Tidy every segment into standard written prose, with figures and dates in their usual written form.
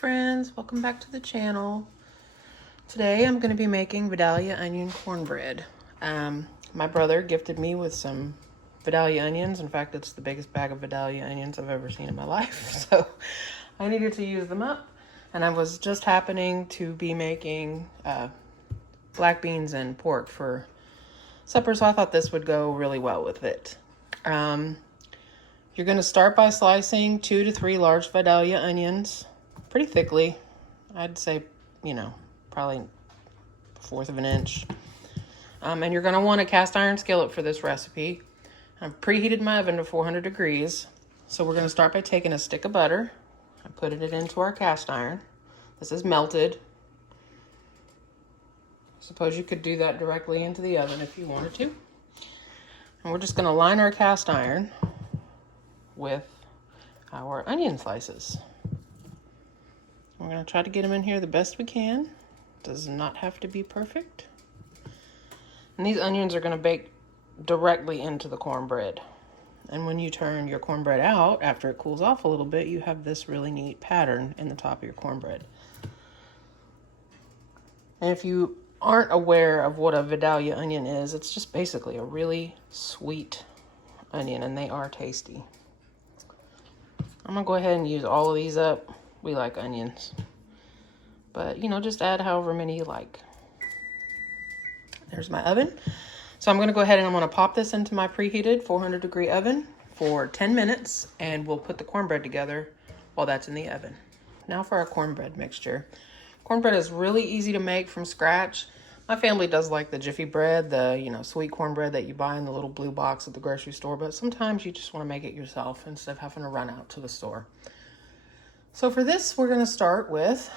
friends, welcome back to the channel. Today I'm going to be making Vidalia onion cornbread. My brother gifted me with some Vidalia onions. In fact, it's the biggest bag of Vidalia onions I've ever seen in my life. So I needed to use them up. And I was just happening to be making black beans and pork for supper, so I thought this would go really well with it. You're going to start by slicing 2 to 3 large Vidalia onions pretty thickly. I'd say, probably 1/4 of an inch. And you're going to want a cast iron skillet for this recipe. I've preheated my oven to 400 degrees. So we're going to start by taking a stick of butter and putting it into our cast iron. This is melted. Suppose you could do that directly into the oven if you wanted to. And we're just going to line our cast iron with our onion slices. We're going to try to get them in here the best we can. Does not have to be perfect. And these onions are going to bake directly into the cornbread. And when you turn your cornbread out, after it cools off a little bit, you have this really neat pattern in the top of your cornbread. And if you aren't aware of what a Vidalia onion is, it's just basically a really sweet onion, and they are tasty. I'm going to go ahead and use all of these up. We like onions. But, just add however many you like. There's my oven. So I'm going to go ahead and I'm going to pop this into my preheated 400 degree oven for 10 minutes, and we'll put the cornbread together while that's in the oven. Now for our cornbread mixture. Cornbread is really easy to make from scratch. My family does like the Jiffy bread, the sweet cornbread that you buy in the little blue box at the grocery store, but sometimes you just want to make it yourself instead of having to run out to the store. So for this, we're going to start with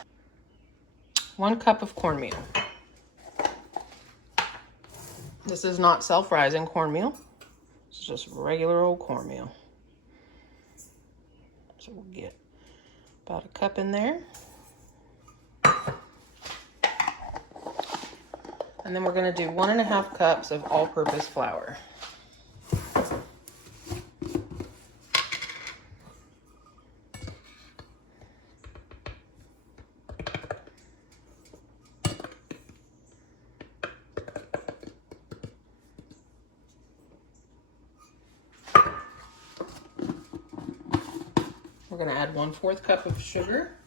1 cup of cornmeal. This is not self-rising cornmeal. It's just regular old cornmeal. So we'll get about 1 cup in there. And then we're going to do 1.5 cups of all-purpose flour. We're going to add 1/4 cup of sugar.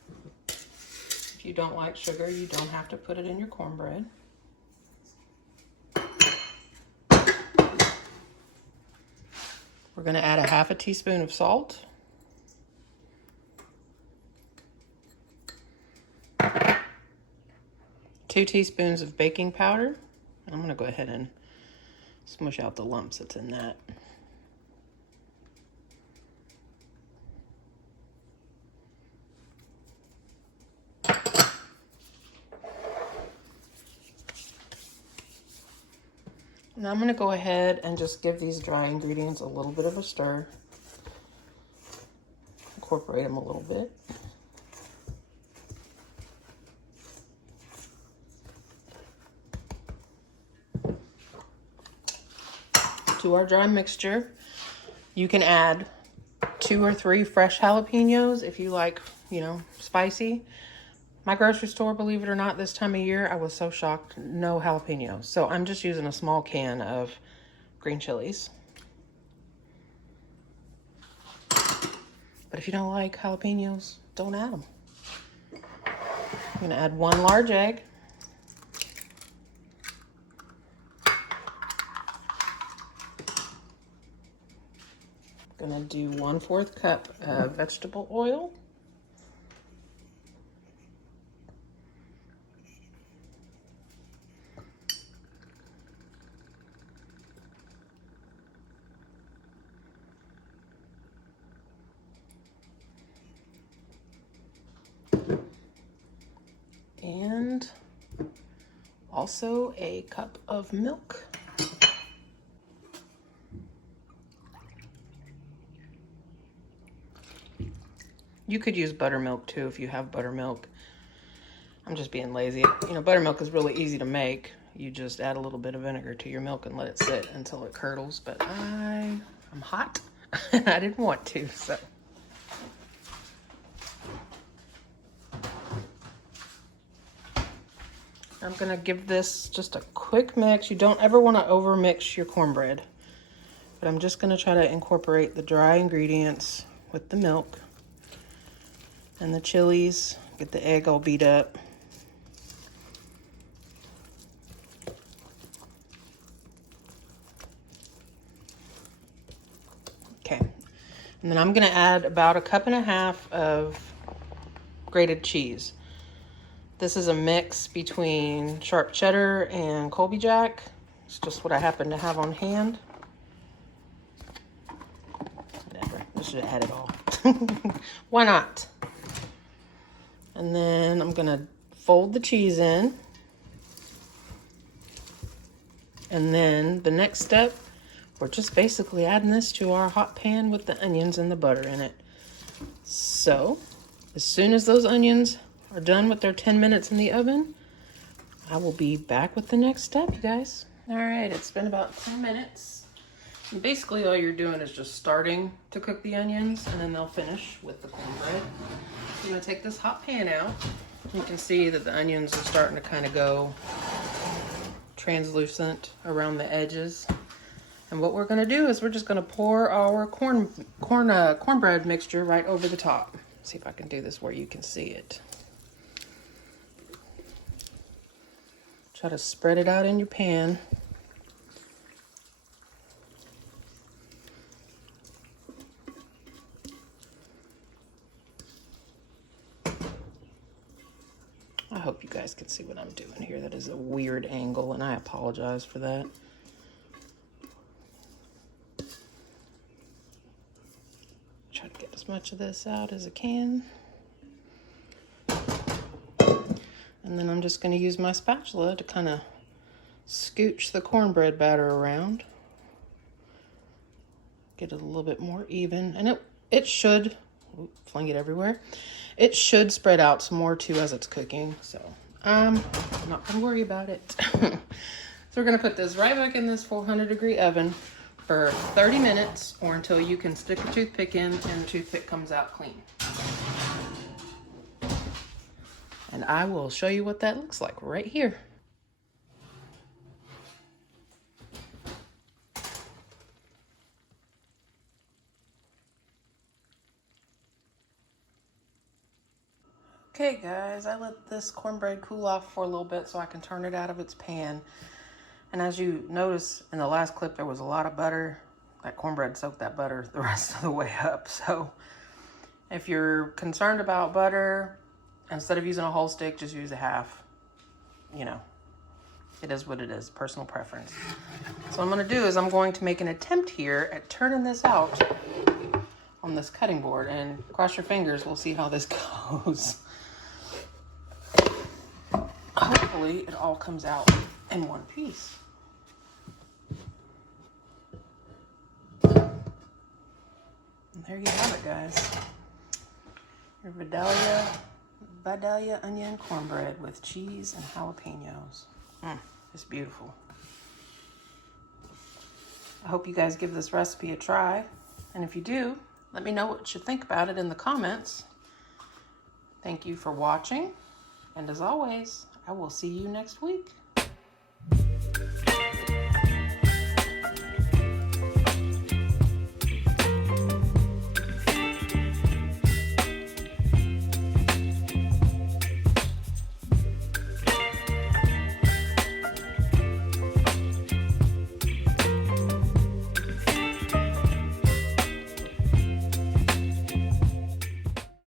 If you don't like sugar, you don't have to put it in your cornbread. We're going to add 1/2 teaspoon of salt. 2 teaspoons of baking powder. I'm going to go ahead and smush out the lumps that's in that. Now I'm going to go ahead and just give these dry ingredients a little bit of a stir. Incorporate them a little bit. To our dry mixture, you can add 2 or 3 fresh jalapenos if you like, spicy. My grocery store, believe it or not, this time of year, I was so shocked, no jalapenos. So I'm just using a small can of green chilies. But if you don't like jalapenos, don't add them. I'm gonna add 1 large egg. Gonna do 1/4 cup of vegetable oil. And also a cup of milk. You could use buttermilk too if you have buttermilk. I'm just being lazy. Buttermilk is really easy to make. You just add a little bit of vinegar to your milk and let it sit until it curdles. But I'm hot and I didn't want to, so. I'm gonna give this just a quick mix. You don't ever want to over mix your cornbread, but I'm just gonna try to incorporate the dry ingredients with the milk and the chilies. Get the egg all beat up. Okay, and then I'm gonna add about 1.5 cups of grated cheese. This is a mix between sharp cheddar and Colby Jack. It's just what I happen to have on hand. Whatever, I should have had it all. Why not? And then I'm gonna fold the cheese in. And then the next step, we're just basically adding this to our hot pan with the onions and the butter in it. So, as soon as those onions are done with their 10 minutes in the oven, I will be back with the next step, you guys. All right, it's been about 10 minutes. And basically all you're doing is just starting to cook the onions, and then they'll finish with the cornbread. I'm gonna take this hot pan out. You can see that the onions are starting to kind of go translucent around the edges. And what we're gonna do is we're just gonna pour our cornbread mixture right over the top. See if I can do this where you can see it. Try to spread it out in your pan. I hope you guys can see what I'm doing here. That is a weird angle, and I apologize for that. Try to get as much of this out as I can. And then I'm just going to use my spatula to kind of scooch the cornbread batter around. Get it a little bit more even. And it should, fling it everywhere. It should spread out some more too as it's cooking. So I'm not going to worry about it. So we're going to put this right back in this 400-degree oven for 30 minutes, or until you can stick a toothpick in and the toothpick comes out clean. And I will show you what that looks like right here. Okay guys, I let this cornbread cool off for a little bit so I can turn it out of its pan. And as you notice in the last clip, there was a lot of butter. That cornbread soaked that butter the rest of the way up. So if you're concerned about butter, instead of using a whole stick, just use a half. You know, it is what it is, personal preference. So what I'm gonna do is I'm going to make an attempt here at turning this out on this cutting board, and cross your fingers, we'll see how this goes. Hopefully it all comes out in one piece. And there you have it, guys. Your Vidalia onion cornbread with cheese and jalapenos. It's beautiful. I hope you guys give this recipe a try. And if you do, let me know what you think about it in the comments. Thank you for watching. And as always, I will see you next week.